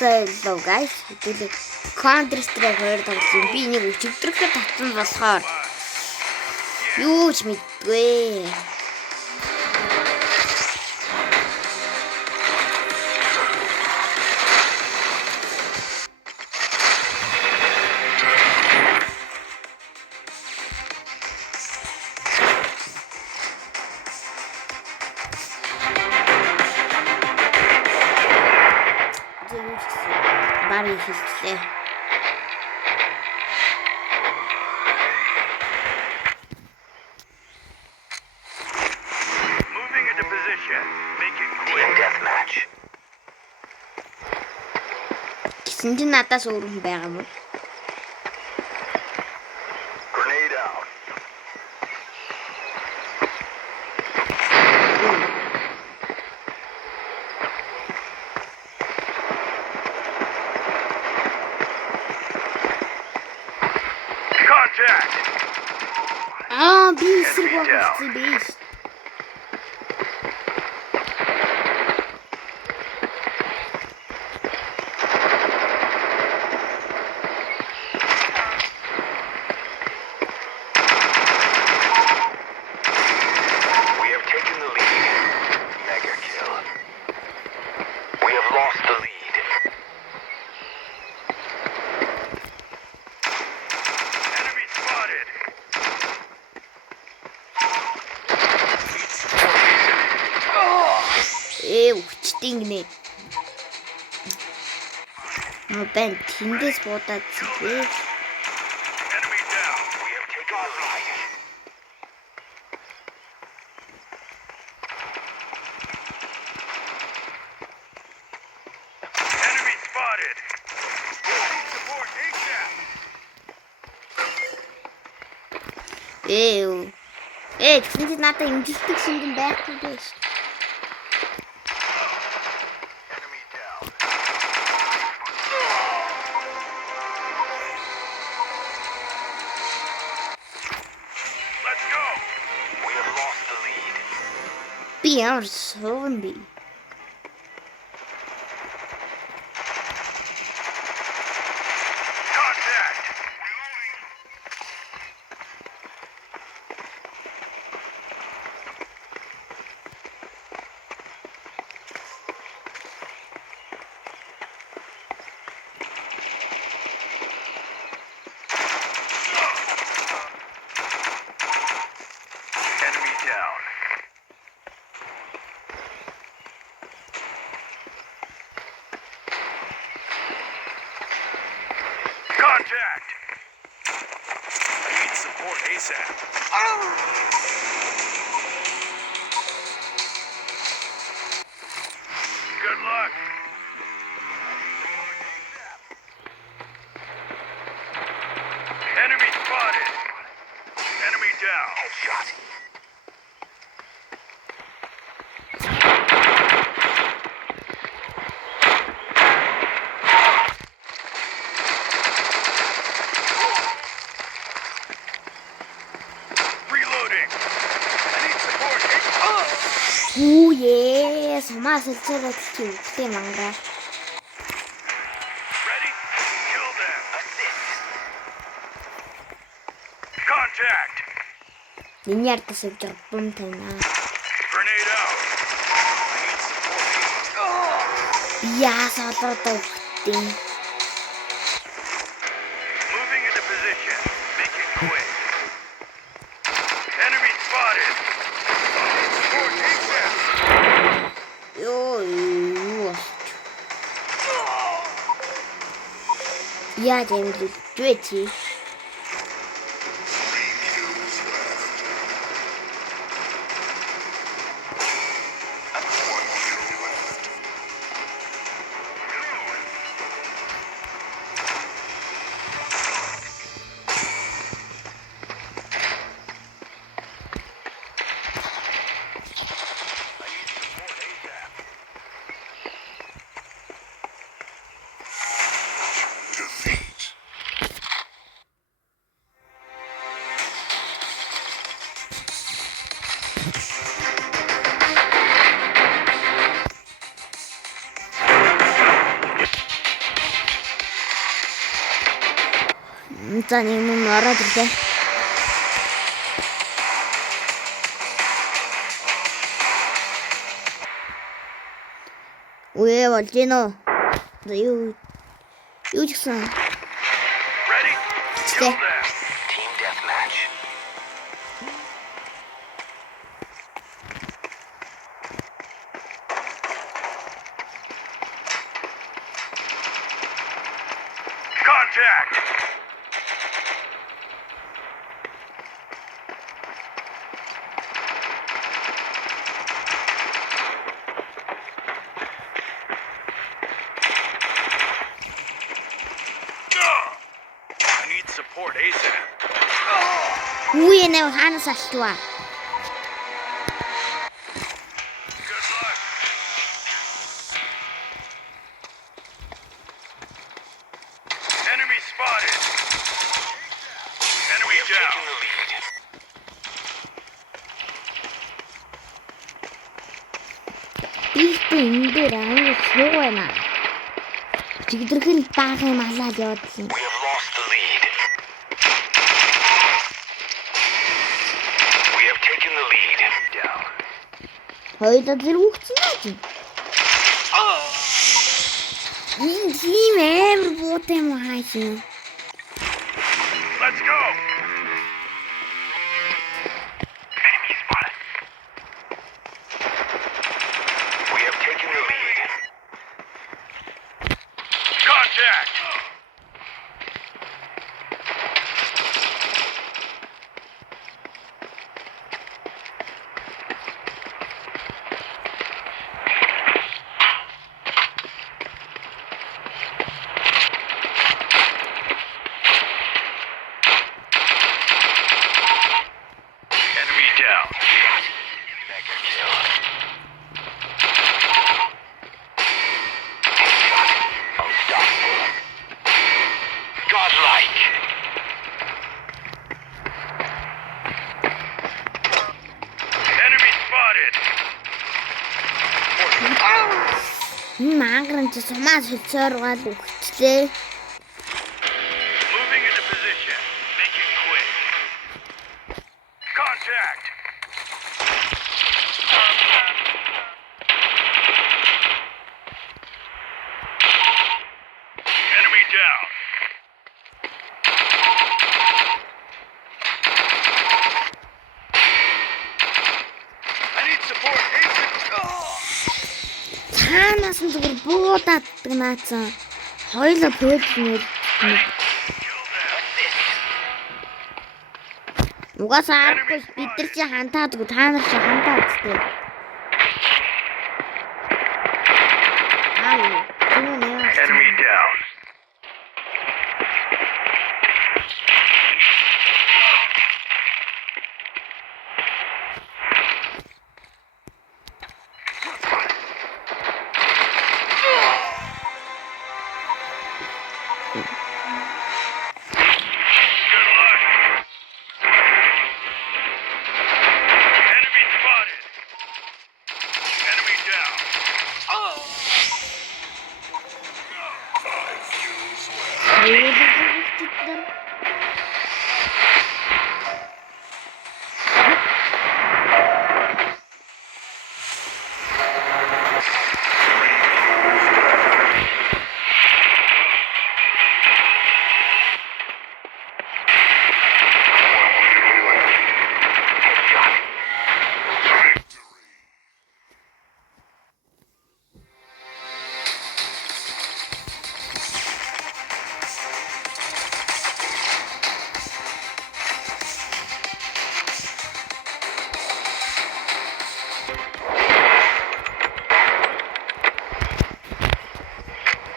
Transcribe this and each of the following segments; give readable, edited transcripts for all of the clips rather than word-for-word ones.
Hello guys. Хэдүүлээ Counter Strike 2 тоглосон. Би энийг өчигдөрхөд татсан болохоор юу ч мэдгүй. Бари хийлээ. Moving into position. Make it quick. Deathmatch. Гэсэн чинь надаас өөр хүн байгаа юм. Grenade out. Contact. Би эсрэг болсон биш. We have taken the lead. Mega kill. We have lost the lead. Enemy spotted. Үчтэн гинэ. Бэн тэндээс буудаад зүгээ. Enemy down. We have taken the lead. Enemy spotted. Support ASAP. Тэгсэн чинь надад имжилдэг шингэн байхгүй байж. Enemy down. Let's go. We have lost the lead. Би ямар сувн би. Contact. Enemy down. Contact. I need support ASAP. Good luck. Enemy spotted. Enemy down. Headshot. Reloading. I need support. Сумаас хэлцээрээ чи үгтэй мангаа. Ready? Kill them. Assist. Contact. Миний ардаас явж байгаа бум тайна. Grenade out. I need support. Солоодоо үгтэй. Moving into position. Make it quick. Enemy spotted. Support ASAP. Юу. Яаж юм бэ? Чи. За нэг юм ороод ирлээ. Үе болж гин үү? Юу ч гэсэн. Ready? Kill Okay. them. Team deathmatch. Contact! I need support ASAP. Үе нэ хаанаас алтлаа? Good luck. Enemy spotted. Enemy down. Taking the lead. Их энэ дээр амар суу байна. Чигдэрхэн баах юм алаад явуулсан. We have lost the lead. We have taken the lead. Down. Хоёулаа зэрэгцсэн аа чи. Энэ тийм амар буутай юм хаашаа. Let's go. Enemy spotted. We have taken the lead. Contact. Enemy down. Mega kill. Unstoppable. Godlike. Enemy spotted. Энэ манган ч сумаас хөлцөөр гал өгчлээ. Moving into position. Make it quick. Contact. Enemy down. I need support. Цаанаас нь зүгээр буудаад наацсан. Хоёулаа пөөднөр. Угаасаа аргагүй бид нар чи хантаадгүй та нар чи хантаад тээ. Enemy down. Good luck. Enemy spotted. Enemy down.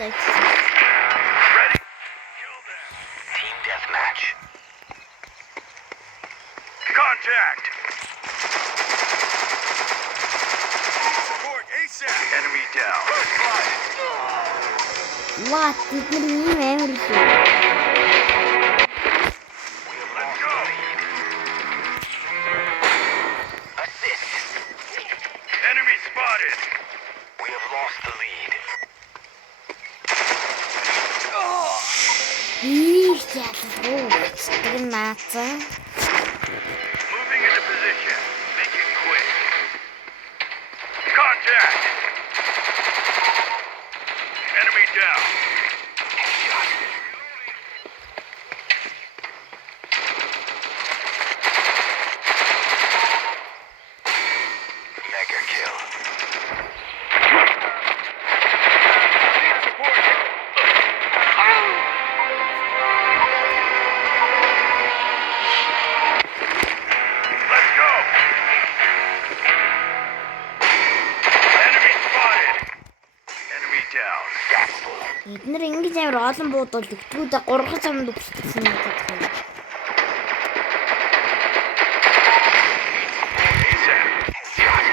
Ready? Kill them. Team deathmatch. Contact. Support ASAP. Enemy down. What? Бид нар ийм амар шүү. Let's go. Assist. Enemy spotted. We have lost the lead. Их ялгуу гэдэг нь наацсан. Moving into position. Make it quick. Contact. Enemy down. Headshot. Mega kill. Need support. Let's go. Enemy spotted. Enemy down. Эдгээр ингэж амар олон буудвал өгтгүүдээ 3 самд өгсдөгсөн юм гэдэг юм. ASAP. Headshot.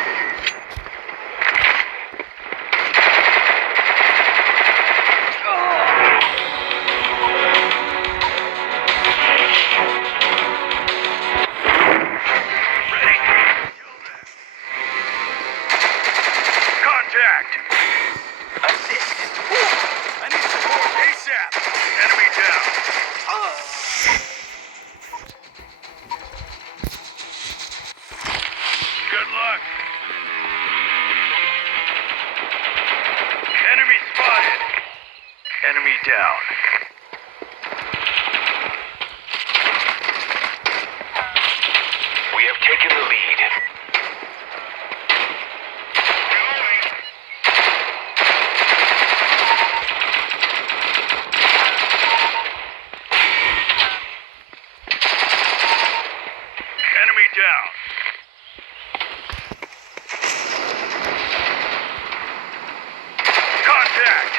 Ready? Contact. Assist. I need support ASAP. Enemy down. Good luck. Enemy spotted. Enemy down. We have taken the lead. Enemy down. Contact.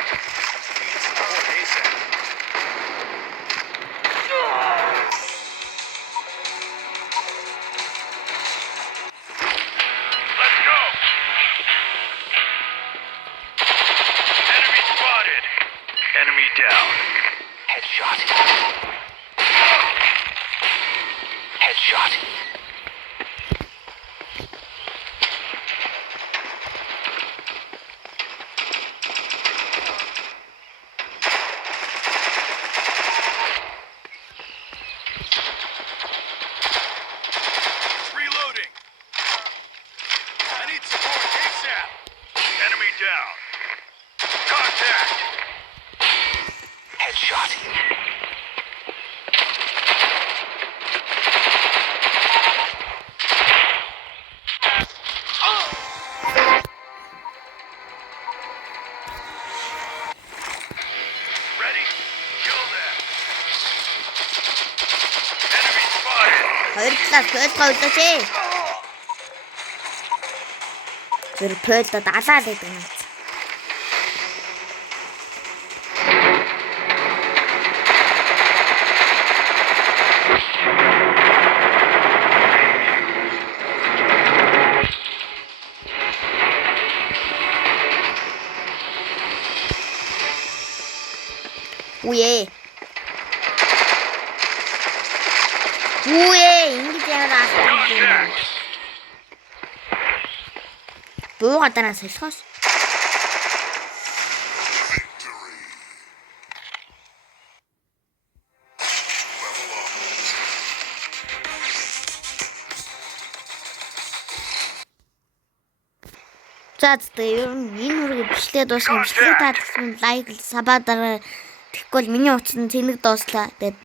Need support ASAP. Let's go. Enemy spotted. Enemy down. Headshot. Headshot. Reloading. I need support ASAP. Enemy down. Contact. Headshot. Ready? Kill them. Enemy spotted. Хоёр талаас пөлтгоо өдөөч ээ. Тэр пөлтод алаа л гэдэг юм. Үе. Ингэж ямар асууж юм. Contact. Бууга дараа солихоос. За тэгээ ер нь энэ үргээ бичлээ дуусгах бичлэг таалагдсан лайк сабаа дараа тэгэхгүй бол миний утас нь тэнэг дууслаа. Тэгээд